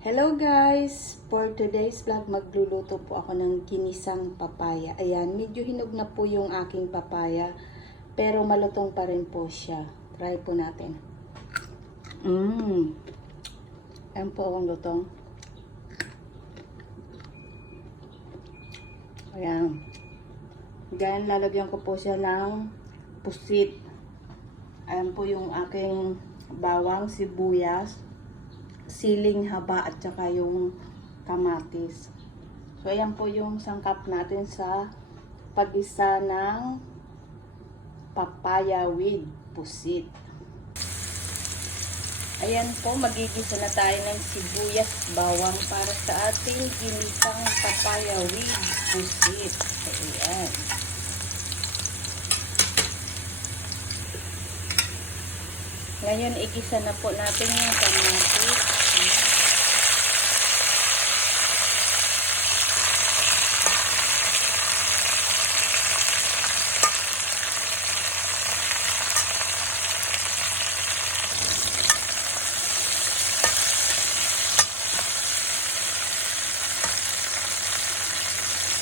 Hello guys! For today's vlog, magluluto po ako ng ginisang papaya. Ayan, medyo hinog na po yung aking papaya, pero malutong pa rin po siya. Try po natin. Ayan po ang lutong. Ayan. Ganyan, lalagyan ko po siya ng pusit. Ayan po yung aking bawang, sibuyas, siling haba at saka yung kamatis. So ayan po yung sangkap natin sa pag-isa ng papaya with pusit. Ayan po, magigisa na tayo ng sibuyas, bawang para sa ating ginisang papaya with pusit. Ayan. Ngayon, igisa na po natin yung kamatis.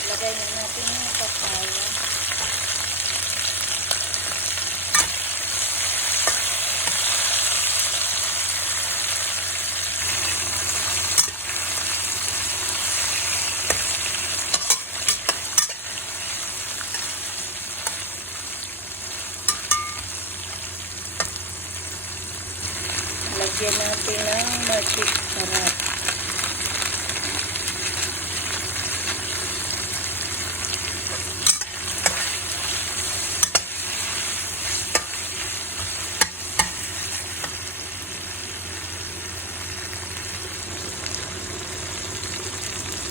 Lagay na natin yung papaya. Lagyan natin ng magic sarap.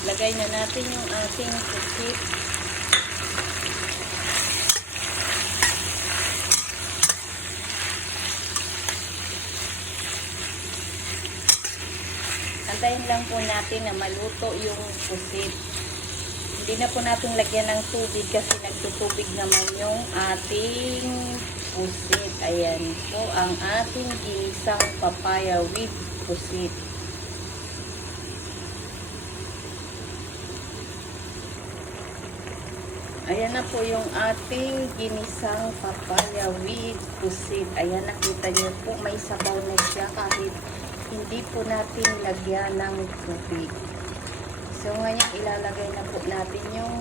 Lagay na natin yung ating pusit. Antayin lang po natin na maluto yung pusit. Hindi na po natin lagyan ng tubig kasi nagtutubig naman yung ating pusit. Ayan po ang ating ginisang papaya with pusit. Ayan na po yung ating ginisang papaya with pusit. Ayan, nakita niyo po may sabaw na siya kahit hindi po natin lagyan ng tubig. So ngayon ilalagay na po natin yung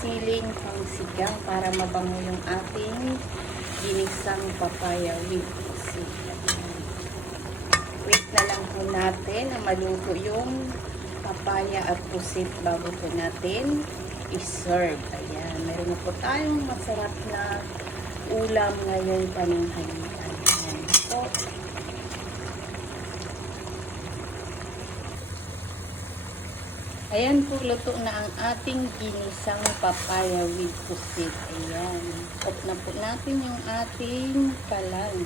siling pangsigang para mabango yung ating ginisang papaya with pusit. Wait na lang po natin na maluto yung papaya at pusit bago po natin i-serve. Ayan, meron na po tayong masarap na ulam ngayon pananghalian. Ayan po. Ayan po, luto na ang ating ginisang papaya with pusit. Ayan. Off na po natin yung ating kalan.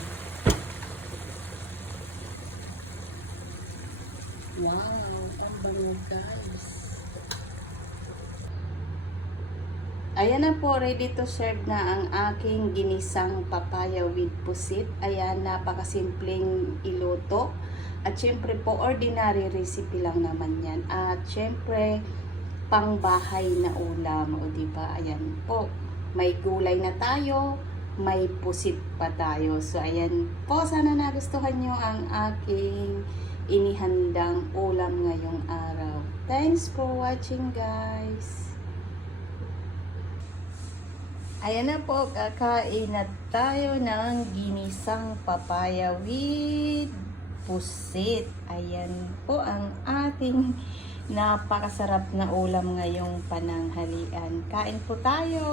Wow, ang bango guys. Ayan na po, ready to serve na ang aking ginisang papaya with pusit. Ayan, napakasimpleng iluto. At syempre po, ordinary recipe lang naman yan. At syempre, pangbahay na ulam. O diba? Ayan po, may gulay na tayo, may pusit pa tayo. So ayan po, sana nagustuhan nyo ang aking inihandang ulam ngayong araw. Thanks for watching guys. Ayan na po, kakain na tayo ng ginisang papaya with pusit. Ayan po ang ating napakasarap na ulam ngayong pananghalian. Kain po tayo!